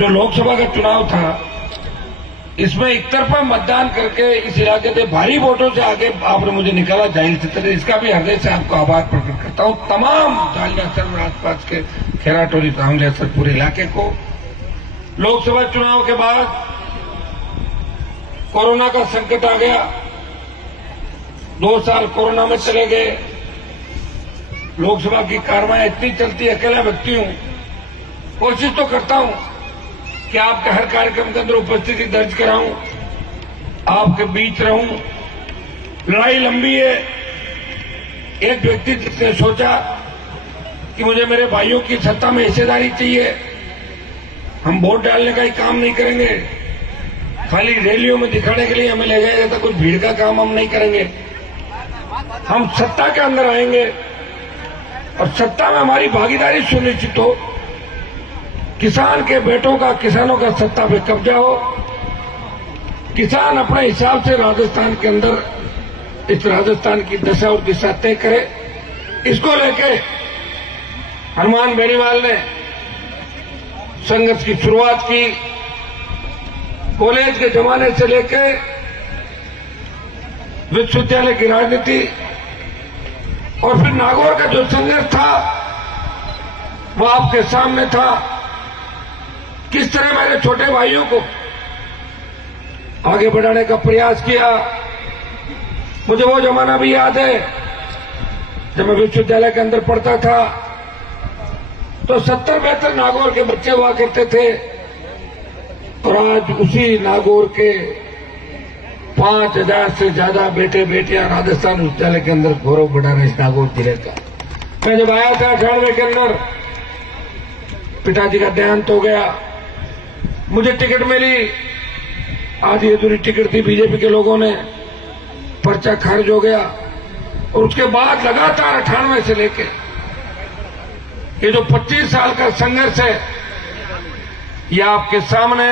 जो लोकसभा का चुनाव था इसमें एक तरफा मतदान करके इस इलाके से भारी वोटों से आगे आपने मुझे निकाला जाहिल चित्र, इसका भी हृदय से आपको आभार प्रकट करता हूं। तमाम जालियासर और आसपास के खेराटोली रामलियासर पूरे इलाके को। लोकसभा चुनाव के बाद कोरोना का संकट आ गया, 2 साल कोरोना में चले गए। लोकसभा की कार्रवाई इतनी चलती, अकेला व्यक्ति हूं, कोशिश तो करता हूं कि आपके हर कार्यक्रम के अंदर उपस्थिति दर्ज कराऊं, आपके बीच रहूं। लड़ाई लंबी है। एक व्यक्ति जिसने सोचा कि मुझे मेरे भाइयों की सत्ता में हिस्सेदारी चाहिए, हम वोट डालने का ही काम नहीं करेंगे, खाली रैलियों में दिखाने के लिए हमें ले जाया जाता, कुछ भीड़ का काम हम नहीं करेंगे, हम सत्ता के अंदर आएंगे और सत्ता में हमारी भागीदारी सुनिश्चित हो, किसान के बेटों का, किसानों का सत्ता पे कब्जा हो, किसान अपने हिसाब से राजस्थान के अंदर इस राजस्थान की दशा और दिशा तय करे। इसको लेके हनुमान बेनीवाल ने संघर्ष की शुरुआत की। कॉलेज के जमाने से लेकर विश्वविद्यालय की राजनीति और फिर नागौर का जो संघर्ष था वो आपके सामने था। किस तरह मेरे छोटे भाइयों को आगे बढ़ाने का प्रयास किया। मुझे वो जमाना भी याद है जब मैं विश्वविद्यालय के अंदर पढ़ता था तो 70-72 नागौर के बच्चे हुआ करते थे और आज उसी नागौर के 5000 से ज्यादा बेटे बेटियां राजस्थान विश्वविद्यालय के अंदर गौरव बढ़ा रहे इस नागौर जिले का। मैं जब आया था 98 के अंदर, पिताजी का देहांत हो गया, मुझे टिकट मिली, आधी अधूरी टिकट थी, बीजेपी के लोगों ने, पर्चा खारिज हो गया और उसके बाद लगातार 98 से लेके ये जो 25 साल का संघर्ष है ये आपके सामने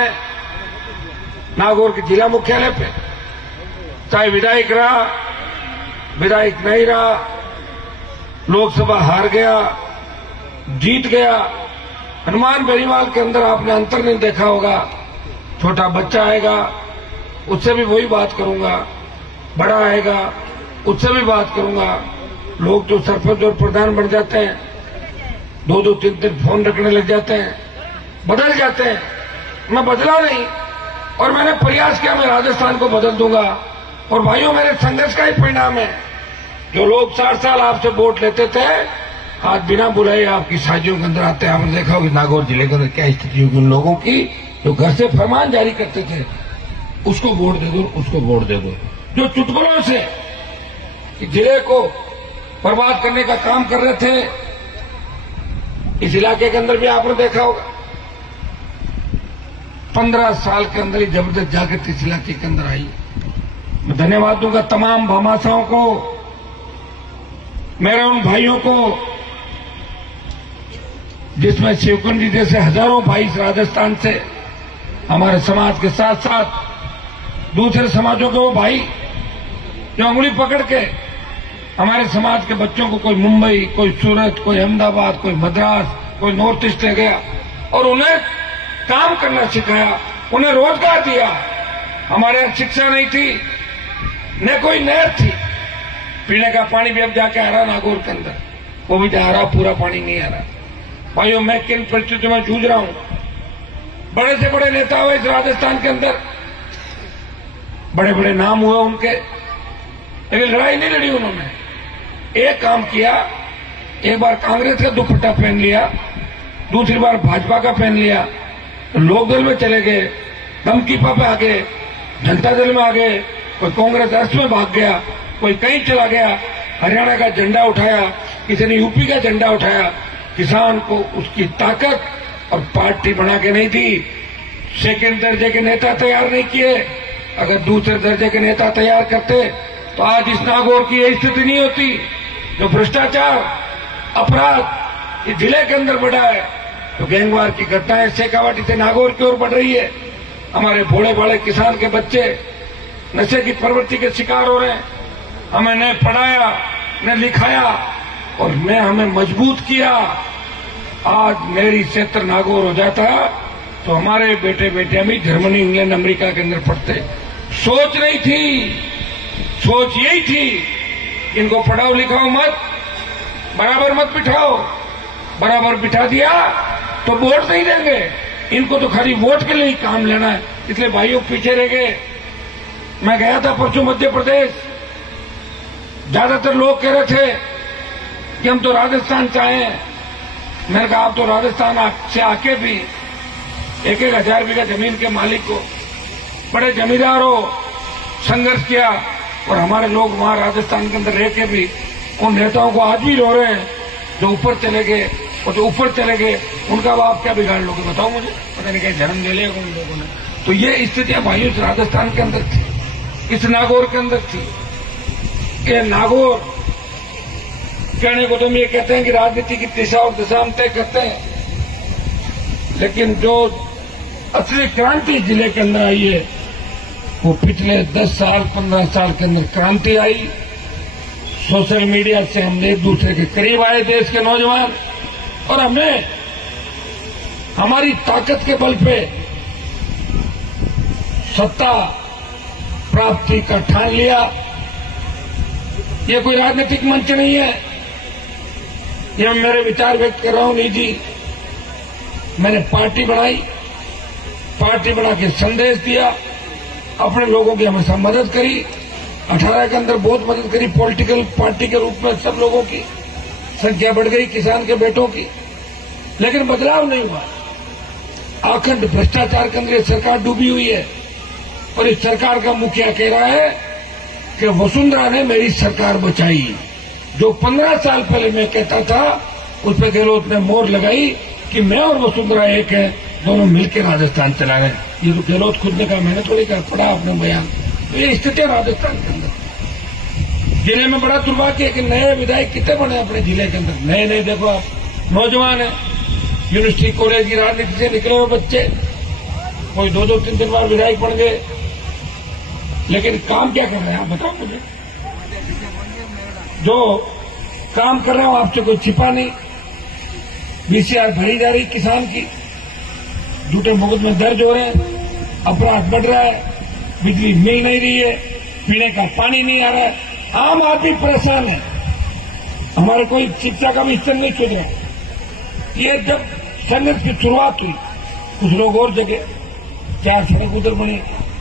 नागौर के जिला मुख्यालय पे, चाहे विधायक रहा, विधायक नहीं रहा, लोकसभा हार गया, जीत गया, हनुमान बेनीवाल के अंदर आपने अंतर नहीं देखा होगा। छोटा बच्चा आएगा उससे भी वही बात करूंगा, बड़ा आएगा उससे भी बात करूंगा। लोग जो सरपंच और प्रधान बन जाते हैं 2-2, 3-3 फोन रखने लग जाते हैं, बदल जाते हैं। मैं बदला नहीं और मैंने प्रयास किया मैं राजस्थान को बदल दूंगा। और भाइयों, मेरे संघर्ष का ही परिणाम है। जो लोग 60 साल आपसे वोट लेते थे आज बिना बुलाए आपकी साजियों के अंदर आते हैं। आपने देखा होगा नागौर जिले के अंदर क्या स्थिति होगी उन लोगों की जो घर से फरमान जारी करते थे, उसको वोट दे दो, उसको वोट दे दो। जो चुटकुलों से जिले को बर्बाद करने का काम कर रहे थे, इस इलाके के अंदर भी आपने देखा होगा 15 साल के अंदर ही जबरदस्त जागृति इस इलाके के अंदर आई। मैं धन्यवाद दूंगा तमाम भामाशाहों को, मेरे उन भाइयों को जिसमें शिवकुंड जी जैसे हजारों भाई इस राजस्थान से हमारे समाज के साथ साथ दूसरे समाजों के वो भाई जो उंगली पकड़ के हमारे समाज के बच्चों को कोई मुंबई, कोई सूरत, कोई अहमदाबाद, कोई मद्रास, कोई नॉर्थ ईस्ट ले गया और उन्हें काम करना सिखाया, उन्हें रोजगार दिया। हमारे यहाँ शिक्षा नहीं थी, न कोई नहर थी, पीने का पानी भी अब जाके आ रहा नागौर के अंदर, वो भी आ रहा, पूरा पानी नहीं आ रहा। भाइयों, मैं किन परिस्थितियों में जूझ रहा हूं। बड़े से बड़े नेता हुए इस राजस्थान के अंदर, बड़े बड़े नाम हुए उनके, लेकिन लड़ाई नहीं लड़ी उन्होंने। एक काम किया, एक बार कांग्रेस का दुपट्टा पहन लिया, दूसरी बार भाजपा का पहन लिया, तो लोकदल में चले गए, धमकीपा पे आ गए, जनता दल में आ गए, कोई कांग्रेस राष्ट्र में भाग गया, कोई कहीं चला गया, हरियाणा का झंडा उठाया, किसी ने यूपी का झंडा उठाया। किसान को उसकी ताकत और पार्टी बना के नहीं दी। सेकंड दर्जे के नेता तैयार नहीं किए। अगर दूसरे दर्जे के नेता तैयार करते तो आज इस नागौर की यही स्थिति नहीं होती। जो भ्रष्टाचार, अपराध इस जिले के अंदर बढ़ा है, तो गैंगवार की घटनाएं शेखावाटी से नागौर की ओर बढ़ रही है। हमारे भोले भाले किसान के बच्चे नशे की प्रवृत्ति के शिकार हो रहे हैं। हमें न पढ़ाया न लिखाया और न हमें मजबूत किया। आज मेरी क्षेत्र नागौर हो जाता तो हमारे बेटे बेटियां भी जर्मनी, इंग्लैंड, अमेरिका के अंदर पढ़ते। सोच नहीं थी, सोच यही थी इनको पढ़ाओ लिखाओ मत, बराबर मत बिठाओ। बराबर बिठा दिया तो वोट नहीं देंगे, इनको तो खाली वोट के लिए ही काम लेना है, इसलिए भाइयों पीछे रह गए। मैं गया था परसों मध्य प्रदेश, ज्यादातर लोग कह रहे थे कि हम तो राजस्थान से आए हैं। मैंने कहा आप तो राजस्थान से आके भी 1,000 बीघा जमीन के मालिक को, बड़े जमींदार हो, संघर्ष किया, और हमारे लोग वहां राजस्थान के अंदर रह के भी उन नेताओं को आज भी रो रहे हैं जो ऊपर चले गए, और जो ऊपर चले गए उनका अब आप क्या बिगाड़ लोगे बताओ मुझे, पता नहीं कहीं जन्म ले लिया उन लोगों ने। तो ये स्थितियां भाइयों राजस्थान के अंदर थी, इस नागौर के अंदर थी। ये नागौर कहने को तो हम ये कहते हैं कि राजनीति की दिशा और दिशा हम तय करते हैं, लेकिन जो असली क्रांति जिले के अंदर आई है वो पिछले 10 साल 15 साल के अंदर क्रांति आई। सोशल मीडिया से हम एक दूसरे के करीब आए देश के नौजवान, और हमने हमारी ताकत के बल पे सत्ता प्राप्ति का ठान लिया। ये कोई राजनीतिक मंच नहीं है, ये मैं मेरे विचार व्यक्त कर रहा हूं निजी। मैंने पार्टी बनाई, पार्टी बना के संदेश दिया, अपने लोगों की हमेशा मदद करी। 18 के अंदर बहुत मदद करी, पॉलिटिकल पार्टी के रूप में सब लोगों की संख्या बढ़ गई, किसान के बेटों की, लेकिन बदलाव नहीं हुआ। आखंड भ्रष्टाचार के अंदर ये सरकार डूबी हुई है, और इस सरकार का मुखिया कह रहा है कि वसुंधरा ने मेरी सरकार बचाई। जो 15 साल पहले मैं कहता था, उस पर गहलोत ने मोहर लगाई कि मैं और वसुंधरा एक है, दोनों मिलकर राजस्थान चला गए। ये तो गहलोत खुद ने कहा, मैंने थोड़ी कहा, पढ़ा आपने बयान। तो ये स्थिति है राजस्थान के अंदर। जिले में बड़ा दुर्भाग्य है कि नए विधायक कितने बने अपने जिले के अंदर, नए नए देखो आप, नौजवान है, यूनिवर्सिटी कॉलेज की राजनीति से निकले हुए बच्चे, कोई 2-2 3-3 बार विधायक बन गए, लेकिन काम क्या कर रहे हैं आप बताओ मुझे। जो काम कर रहे हो आपसे कोई छिपा नहीं। बीसीआर भरी जा रही किसान की, झूठे मुकदमे दर्ज हो रहे हैं, अपराध बढ़ रहा है, बिजली मिल नहीं रही है, पीने का पानी नहीं आ रहा है, आम आदमी परेशान है। हमारे कोई शिक्षा का भी स्तर नहीं सुध रहा। ये जब संघर्ष की शुरुआत हुई, कुछ लोग और जगह 4 सड़क उधर बनी,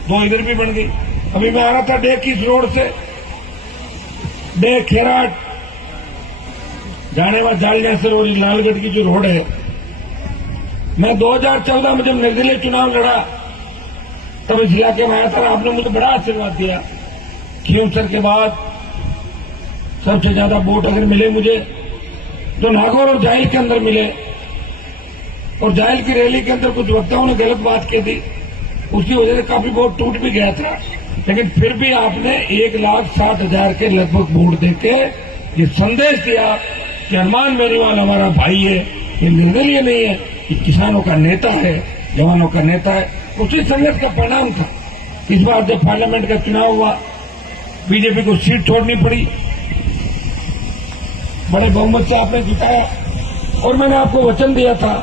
2 इधर भी बन गई। अभी मैं आ रहा था डेक इस रोड से, डेक खेराट जाने वाला जालजैसर और लालगढ़ की जो रोड है, मैं 2014 में जब निर्दलीय चुनाव लड़ा तब इस इलाके में आया था। आपने मुझे बड़ा आशीर्वाद दिया। खींवसर के बाद सबसे ज्यादा वोट अगर मिले मुझे तो नागौर और जाहिल के अंदर मिले, और जाहिल की रैली के अंदर कुछ वक्ताओं ने गलत बात की थी, उसकी वजह से काफी वोट टूट भी गया था। लेकिन फिर भी आपने 1,60,000 के लगभग वोट देके ये संदेश दिया कि हनुमान बेनीवाल हमारा भाई है, ये निर्दलीय नहीं है, ये किसानों का नेता है, जवानों का नेता है। उसी संघर्ष का परिणाम था। इस बार जब पार्लियामेंट का चुनाव हुआ, बीजेपी को सीट छोड़नी पड़ी, बड़े बहुमत से आपने जिताया, और मैंने आपको वचन दिया था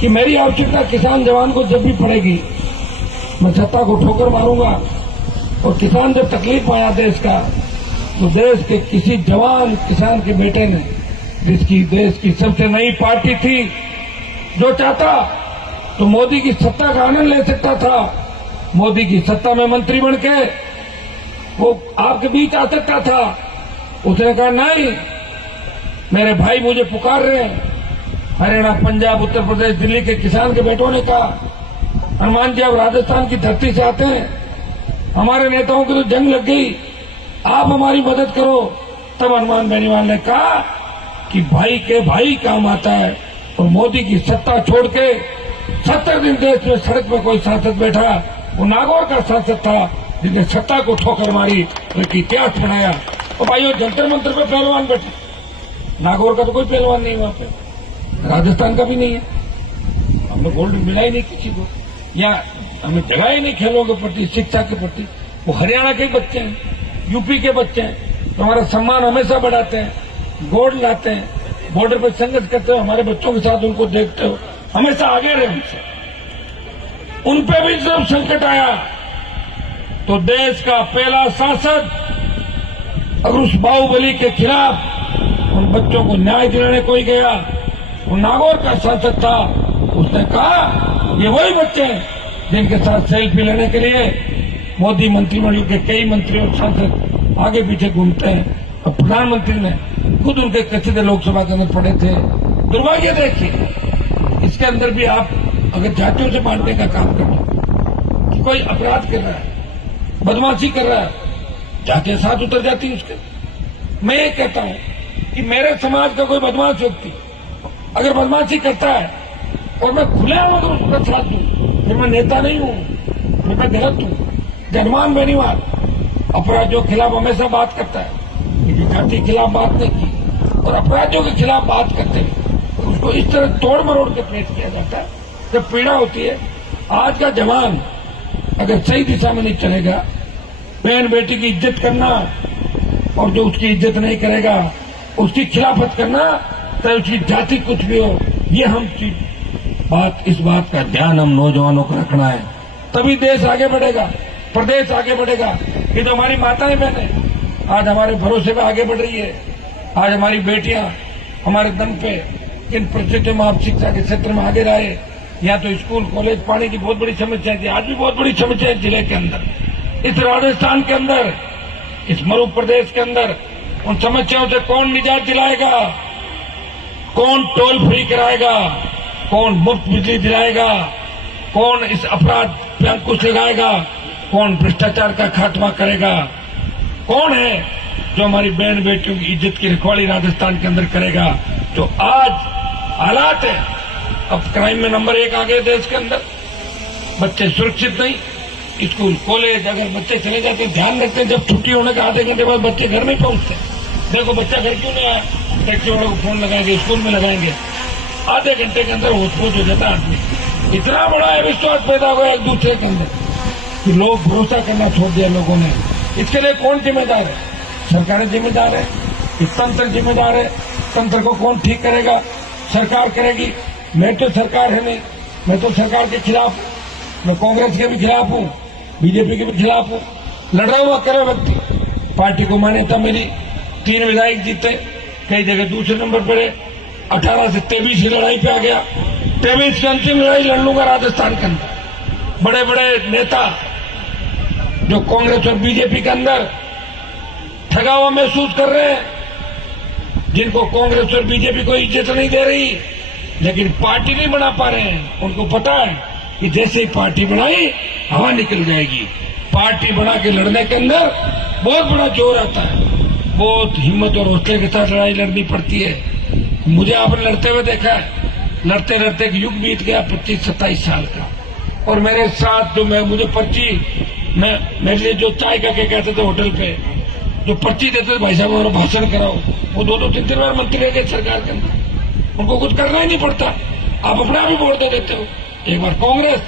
कि मेरी आवश्यकता किसान जवान को जब भी पड़ेगी मैं सत्ता को ठोकर मारूंगा। और किसान जब तकलीफ आया देश का, तो देश के किसी जवान किसान के बेटे ने, जिसकी देश की सबसे नई पार्टी थी, जो चाहता तो मोदी की सत्ता का आनंद ले सकता था, मोदी की सत्ता में मंत्री बन के वो आपके बीच आ सकता था। उसने कहा नहीं, मेरे भाई मुझे पुकार रहे हैं। हरियाणा, पंजाब, उत्तर प्रदेश, दिल्ली के किसान के बेटों ने कहा, हनुमान जी आप राजस्थान की धरती से आते हैं, हमारे नेताओं की तो जंग लग गई, आप हमारी मदद करो। तब हनुमान बेनीवाल ने कहा कि भाई के भाई काम आता है, और मोदी की सत्ता छोड़ के 70 दिन देश में सड़क पर कोई सांसद बैठा, वो नागौर का सांसद था जिसने सत्ता को ठोकर मारी, उसकी इतिहास बनाया। और भाइयों, जंतर मंत्र पे पहलवान बैठे, नागौर का तो कोई पहलवान नहीं वहां पे, राजस्थान का भी नहीं है। हमने गोल्ड मिला ही नहीं किसी को, या हमें जगह ही नहीं खेलों के प्रति, शिक्षा के प्रति। वो हरियाणा के बच्चे हैं, यूपी के बच्चे हैं, तो हमारा सम्मान हमेशा बढ़ाते हैं, गोल्ड लाते हैं, बॉर्डर पर संघर्ष करते हो, हमारे बच्चों के साथ उनको देखते हो, हमेशा आगे रहे हमसे। उन पे भी जब संकट आया तो देश का पहला सांसद अगर उस बाहुबली के खिलाफ उन बच्चों को न्याय दिलाने कोई गया, वो नागौर का सांसद था, उसने कहा ये वही बच्चे हैं जिनके साथ सेल्फी लेने के लिए मोदी मंत्रिमंडल के कई मंत्री और सांसद आगे पीछे घूमते हैं। और प्रधानमंत्री ने खुद उनके कसीदे लोकसभा के अंदर पढ़े थे। दुर्भाग्य देखिए, इसके अंदर भी आप अगर जातियों से बांटने का काम कर रहे कि कोई अपराध कर रहा है, बदमाशी कर रहा है, जातियां साथ उतर जाती है उसके। मैं ये कहता हूं कि मेरे समाज का कोई बदमाश व्यक्ति अगर बदमाशी करता है और मैं खुलेआम अगर उसका साथ दूं, फिर मैं नेता नहीं हूं, फिर मैं गलत हूं। जनमान बेनीवाल अपराधियों के खिलाफ हमेशा बात करता है, लेकिन जाति के खिलाफ बात नहीं की और अपराधियों के खिलाफ बात करते हैं तो उसको इस तरह तोड़ मरोड़ के पेश किया जाता है जब पीड़ा होती है। आज का जवान अगर सही दिशा में नहीं चलेगा, बहन बेटी की इज्जत करना और जो उसकी इज्जत नहीं करेगा उसकी खिलाफत करना, चाहे उसकी जाति कुछ भी हो, ये हम इस बात का ध्यान हम नौजवानों को रखना है, तभी देश आगे बढ़ेगा, प्रदेश आगे बढ़ेगा। ये तो हमारी माताएं बहनें आज हमारे भरोसे में आगे बढ़ रही है। आज हमारी बेटियां हमारे दम पे किन परिस्थितियों में आप शिक्षा के क्षेत्र में आगे रहे। यहाँ तो स्कूल कॉलेज पानी की बहुत बड़ी समस्या थी, आज भी बहुत बड़ी समस्या है जिले के अंदर, इस राजस्थान के अंदर, इस मरू प्रदेश के अंदर। उन समस्याओं से कौन निजात दिलाएगा, कौन टोल फ्री कराएगा, कौन मुफ्त बिजली दिलाएगा, कौन इस अपराध पे अंकुश लगाएगा, कौन भ्रष्टाचार का खात्मा करेगा, कौन है जो हमारी बहन बेटियों की इज्जत की रखवाली राजस्थान के अंदर करेगा। तो आज हालात है, अब क्राइम में नंबर 1 आ गए देश के अंदर, बच्चे सुरक्षित नहीं, स्कूल कॉलेज अगर बच्चे चले जाते हैं, ध्यान रखते हैं जब छुट्टी होने का आधे घंटे बाद बच्चे घर नहीं पहुंचते, देखो बच्चा घर क्यों नहीं आया, टैक्सी वालों को फोन लगाएंगे, स्कूल में लगाएंगे, आधे घंटे के अंदर होश हो जाता है आदमी। इतना बड़ा अविश्वास पैदा हो गया एक दूसरे के अंदर कि लोग भरोसा करना छोड़ दिया लोगों ने। इसके लिए कौन जिम्मेदार है? सरकारें जिम्मेदार है, तंत्र जिम्मेदार है। तंत्र को कौन ठीक करेगा? सरकार करेगी। मैं तो सरकार है नहीं, मैं तो सरकार के खिलाफ हूं, मैं कांग्रेस के भी खिलाफ हूं, बीजेपी के भी खिलाफ हूं। लड़ा हुआ करे व्यक्ति, पार्टी को मान्यता मिली, 3 विधायक जीते, कई जगह दूसरे नंबर पर है, 18 से 23 की लड़ाई पे आ गया, 23 की अंतिम लड़ाई लड़ लूंगा राजस्थान के अंदर। बड़े बड़े नेता जो कांग्रेस और बीजेपी के अंदर ठगा हुआ महसूस कर रहे हैं, जिनको कांग्रेस और बीजेपी को इज्जत नहीं दे रही, लेकिन पार्टी नहीं बना पा रहे हैं। उनको पता है कि जैसे ही पार्टी बनाई हवा निकल जाएगी। पार्टी बना के लड़ने के अंदर बहुत बड़ा जोर आता है, बहुत हिम्मत और हौसले के साथ लड़ाई लड़नी पड़ती है। मुझे आपने लड़ते हुए देखा है, लड़ते लड़ते एक युग बीत गया 25-27 साल का, और मेरे साथ जो मुझे पर्ची मेरे लिए जो चाय का के कहते थे होटल पे, जो पर्ची देते थे, भाई साहब हमारा भाषण कराओ, वो 2-3 बार मंत्री रह गए सरकार के अंदर। उनको कुछ करना ही नहीं पड़ता, आप अपना भी वोट दे देते हो, एक बार कांग्रेस,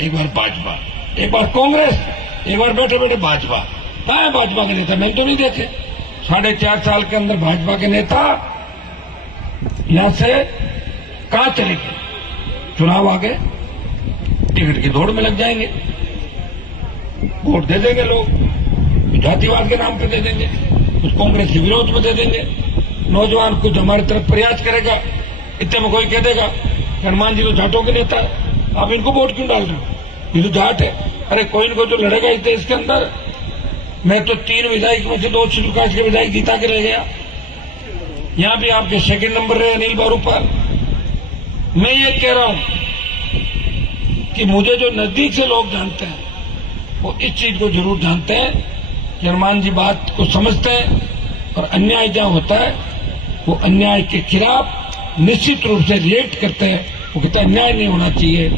एक बार भाजपा, एक बार कांग्रेस, एक बार बैठे बैठे भाजपा। कहाँ है भाजपा के नेता? मैंने तो नहीं देखे। 4.5 साल के अंदर भाजपा के नेता यहां से कहां चले गए? चुनाव आ गए, टिकट की दौड़ में लग जाएंगे, वोट दे देंगे लोग, जातिवाद के नाम पे दे देंगे, कुछ कांग्रेस के विरोध में दे देंगे। नौजवान कुछ हमारी तरफ प्रयास करेगा, इतने में कोई कह देगा हनुमान जी तो जाटों के नेता है, आप इनको वोट क्यों डाल रहे हो, ये तो जाट है। अरे कोई इनको जो लड़ेगा इस देश के अंदर। मैं तो 3 विधायक में से 2 शेड्यूल कास्ट के विधायक जीता के ले गया, यहां भी आपके 2nd नंबर रहे अनिल बारूपाल। मैं ये कह रहा हूं कि मुझे जो नजदीक से लोग जानते हैं वो इस चीज को जरूर जानते हैं कि हनुमान जी बात को समझते हैं, और अन्याय जहां होता है वो अन्याय के खिलाफ निश्चित रूप से रिएक्ट करते हैं। वो कहते हैं अन्याय नहीं होना चाहिए।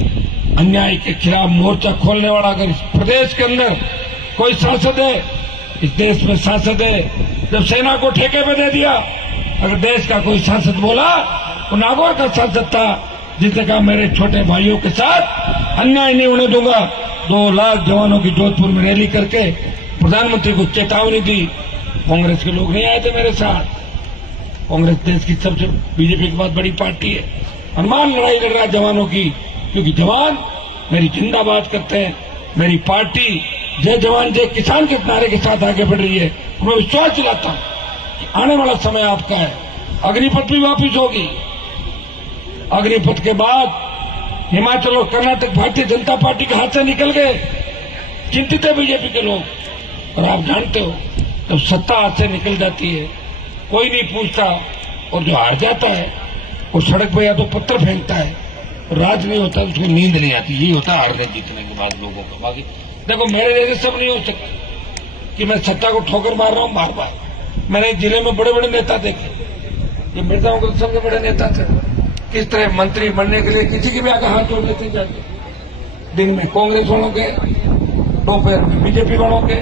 अन्याय के खिलाफ मोर्चा खोलने वाला अगर इस प्रदेश के अंदर कोई सांसद है, इस देश में सांसद है, जब सेना को ठेके पे दे दिया, अगर देश का कोई सांसद बोला तो नागौर का सांसद था, जिसने कहा मेरे छोटे भाइयों के साथ अन्याय नहीं होने दूंगा। 2 लाख जवानों की जोधपुर में रैली करके प्रधानमंत्री को चेतावनी दी। कांग्रेस के लोग नहीं आए थे मेरे साथ। कांग्रेस देश की सबसे बीजेपी के बाद बड़ी पार्टी है। हनुमान लड़ाई लड़ रहा है जवानों की, क्योंकि जवान मेरी जिंदाबाद करते हैं। मेरी पार्टी जय जवान जय किसान के नारे के साथ आगे बढ़ रही है। मैं विश्वास दिलाता हूं कि आने वाला समय आपका है। अग्निपथ भी वापिस होगी। अग्निपथ के बाद हिमाचल और कर्नाटक भारतीय जनता पार्टी के हाथ से निकल गए। चिंतित है बीजेपी के लोग। और आप जानते हो जब सत्ता हाथ से निकल जाती है कोई नहीं पूछता, और जो हार जाता है वो सड़क पर या तो पत्थर फेंकता है, राज नहीं होता, उसको नींद नहीं आती। यही होता है हारने जीतने के बाद लोगों का। बाकी देखो मेरे जैसे सब नहीं हो सकते कि मैं सत्ता को ठोकर मार रहा हूं बार बार। मैंने जिले में बड़े बड़े नेता देखे, ये मिर्जाओं के सबसे बड़े नेता थे, किस तरह मंत्री बनने के लिए किसी के भी आगे हाथ जोड़ लेते जाते। दिन में कांग्रेस वालों के, दोपहर में बीजेपी वालों के,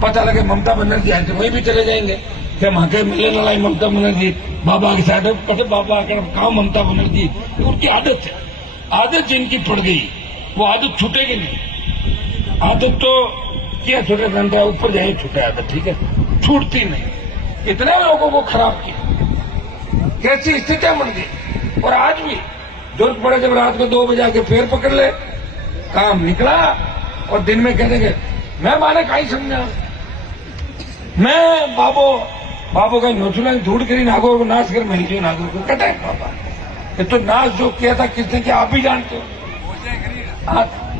पता लगे ममता बनर्जी आए थे वहीं भी चले जाएंगे कि हम आगे मिलने वाला ममता बनर्जी बाबा की साइड पटे बाबा आकर कहा ममता बनर्जी। उनकी आदत है, आदत जिनकी पड़ गई वो आदत छूटेगी नहीं। आदत तो क्या छूटे घंटा ऊपर जाए छूटे आदत, ठीक है, छूटती नहीं। इतने लोगों को खराब किया, कैसी स्थितियां बन गई। और आज भी जरूरत पड़े जब रात को 2 बजे आके फिर पकड़ ले, काम निकला और दिन में कह देंगे मैं माने का ही समझा, मैं बाबो का नोचुला धूड़ करी नागौर को नाश कर मिल जो नागौर को कटा है बाबा। ये तो नाश जो किया था किसने किया आप भी जानते हो।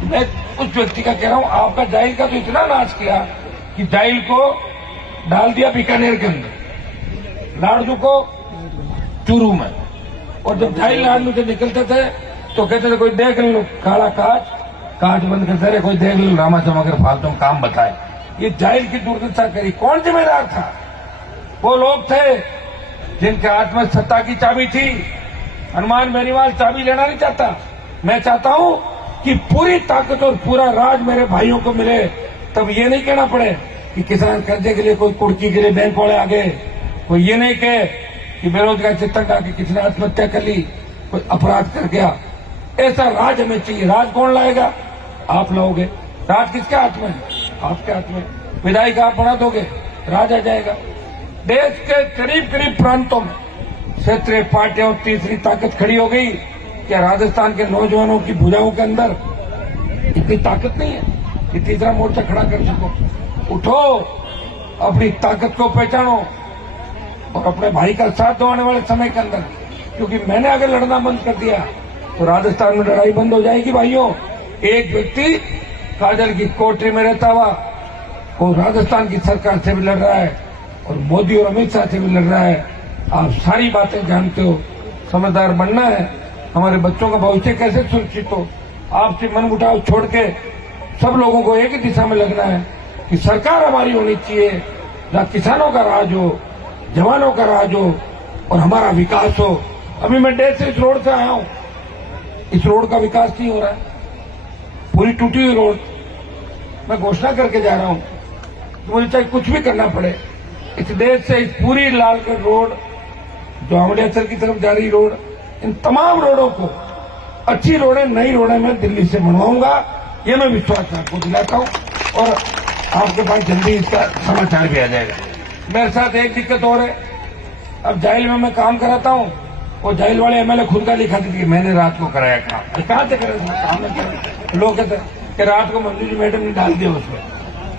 मैं उस व्यक्ति का कह रहा हूं, आपका जाहिल का तो इतना नाश किया कि जाहिल को डाल दिया बीकानेर के अंदर, लाड़ू को चूरू में। और जब जाहिल लाड़ू से निकलते थे तो कहते थे कोई देख लो काला कांच बंद करते रहे, कोई देख लो रामा चमकर फालतू काम बताए। ये जाहिल की दुर्दशा करी। कौन जिम्मेदार था? वो लोग थे जिनके हाथ में सत्ता की चाबी थी। हनुमान बेनीवाल चाबी लेना नहीं चाहता। मैं चाहता हूं कि पूरी ताकत और पूरा राज मेरे भाइयों को मिले। तब ये नहीं कहना पड़े कि किसान कर्जे के लिए कोई कुर्की के लिए बैंक वाले आ गए, कोई ये नहीं कहे कि बेरोजगार चित्तक डाके किसी ने आत्महत्या कर ली, कोई अपराध कर गया। ऐसा राज हमें चाहिए। राज कौन लाएगा? आप लाओगे। राज किसके हाथ में है? आपके हाथ में। विधायक आप बना दोगे, राज आ जाएगा। देश के करीब करीब प्रांतों में क्षेत्रीय पार्टियां और तीसरी ताकत खड़ी हो गई। क्या राजस्थान के नौजवानों की भुजाओं के अंदर इतनी ताकत नहीं है कि तीसरा मोर्चा खड़ा कर सको? उठो, अपनी ताकत को पहचानो और अपने भाई का साथ दो आने वाले समय के अंदर। क्योंकि मैंने अगर लड़ना बंद कर दिया तो राजस्थान में लड़ाई बंद हो जाएगी। भाइयों, एक व्यक्ति काजल की कोठरी में रहता हुआ वो राजस्थान की सरकार से भी लड़ रहा है और मोदी और अमित शाह से भी लड़ रहा है। आप सारी बातें जानते हो। समझदार बनना है। हमारे बच्चों का भविष्य कैसे सुरक्षित हो, आपसे मन मुटाव छोड़ के सब लोगों को एक ही दिशा में लगना है कि सरकार हमारी होनी चाहिए, जहां किसानों का राज हो, जवानों का राज हो और हमारा विकास हो। अभी मैं डेढ़ से इस रोड से आया हूं, इस रोड का विकास नहीं हो रहा है, पूरी टूटी हुई रोड। मैं घोषणा करके जा रहा हूं कि मुझे चाहे कुछ भी करना पड़े, इस देश से इस पूरी लालगढ़ रोड, जो अमृतसर की तरफ जा रही रोड, इन तमाम रोडों को, अच्छी रोडें, नई रोडें मैं दिल्ली से बनवाऊंगा। ये मैं विश्वास आपको दिलाता हूं और आपके पास जल्दी इसका समाचार भी आ जाएगा। मेरे साथ एक दिक्कत और है। अब जाहिल में मैं काम कराता हूं, वो जाहिल वाले एमएलए खुद का लिखा थी कि मैंने रात को कराया काम। कहां से करे काम? में करे लोग कहते कि रात को मंजू जी मैडम ने डाल दिया, उसमें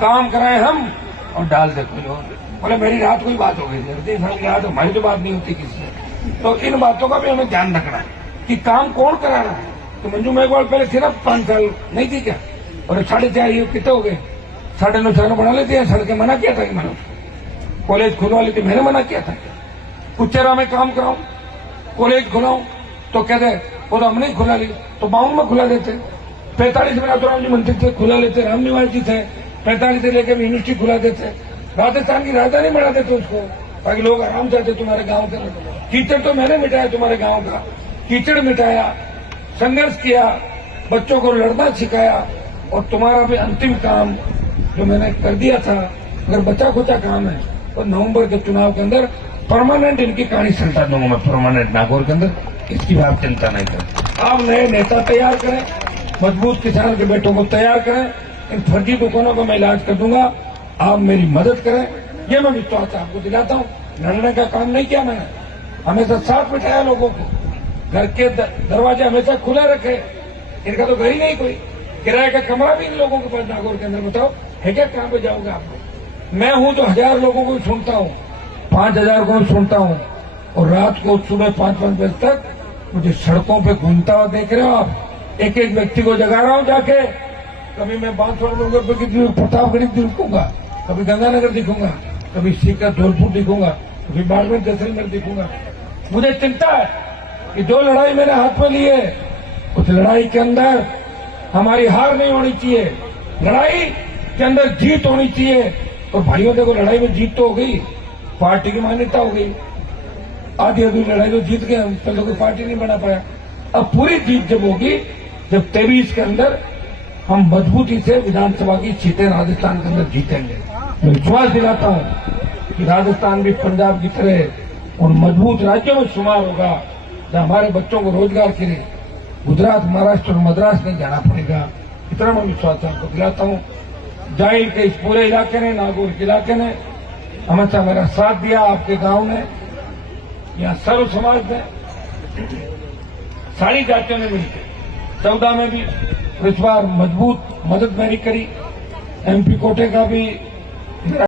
काम कराए हम और डाल दे कोई और। बोले मेरी रात को ही बात हो गई थी, याद हमारी तो बात नहीं होती किसी से। तो इन बातों का भी हमें ध्यान रखना है कि काम कौन करा रहा है। तो मंजू मेघवाल पहले थी ना 5 साल नहीं थी क्या? और 4.5 कितने हो गए? 9.5 साल बना लेते हैं। सड़कें मना किया था कि मैंने, कॉलेज खुलवा लेती, मैंने मना किया था। कुचेरा में काम कराऊं, कॉलेज खुलाऊं तो कहते वो तो हमने ही खुला ली, तो बाउंड में खुला देते। 45 में नाथुराम जी मंत्री थे, खुला लेते। राम निवास जी थे, 45 से लेकर यूनिवर्सिटी खुला देते। राजस्थान की राजधानी बना देते उसको, ताकि लोग आराम से आते तुम्हारे गांव के। कीचड़ तो मैंने मिटाया, तुम्हारे गांव का कीचड़ मिटाया, संघर्ष किया, बच्चों को लड़ना सिखाया। और तुम्हारा भी अंतिम काम जो मैंने कर दिया था, अगर बचा खुचा काम है तो नवंबर के चुनाव के अंदर परमानेंट इनकी कहानी सल्टा दूंगा मैं, परमानेंट नागौर के अंदर। इसकी भी आप चिंता नहीं करें। आप नए नेता तैयार करें, मजबूत किसान के बेटों को तैयार करें। इन फर्जी दुकानों का मैं इलाज कर दूंगा, आप मेरी मदद करें, ये मैं विश्वास आपको दिलाता हूं। लड़ने का काम नहीं किया मैंने, हमेशा साथ बिठाया लोगों को, घर के दरवाजे हमेशा खुले रखे। इनका तो घर ही नहीं कोई, किराए का कमरा भी इन लोगों के पास नागौर के अंदर। बताओ है क्या, कहां पे जाओगे आप? मैं हूं तो 1000 लोगों को सुनता हूं, 5000 को सुनता हूं, और रात को सुबह 5-5 बजे तक मुझे सड़कों पे घूमता हुआ देख रहे हो आप। एक एक व्यक्ति को जगा रहा हूं जाके। कभी मैं बांसवाड़ा डूंगरपुर की प्रतापगढ़ दिखूंगा, कभी गंगानगर दिखूंगा, कभी सीकर धौलपुर दिखूंगा, कभी बाड़मेर जैसलमेर दिखूंगा। मुझे चिंता है कि जो लड़ाई मैंने हाथ में ली है, उस लड़ाई के अंदर हमारी हार नहीं होनी चाहिए, लड़ाई के अंदर जीत होनी चाहिए। और भाइयों देखो, लड़ाई में जीत तो हो गई, पार्टी की मान्यता हो गई। आधी अधूरी लड़ाई तो जीत गए हम, कल तो कोई पार्टी नहीं बना पाया। अब पूरी जीत जब होगी, जब 23 के अंदर हम मजबूती से विधानसभा की सीटें राजस्थान के अंदर जीतेंगे। मैं विश्वास दिलाता हूं कि राजस्थान भी पंजाब की तरह उन मजबूत राज्यों में शुमार होगा, जहां हमारे बच्चों को रोजगार के लिए गुजरात, महाराष्ट्र और मद्रास नहीं जाना पड़ेगा। इतना मैं विश्वास आपको दिलाता हूं। जाहिर के इस पूरे इलाके ने, नागौर के इलाके ने हमेशा मेरा साथ दिया। आपके गांव ने, यहाँ सर्व समाज ने, सारी जातियों ने मिलकर 14 में भी इस बार मजबूत मदद मेरी करी। MP कोटे का भी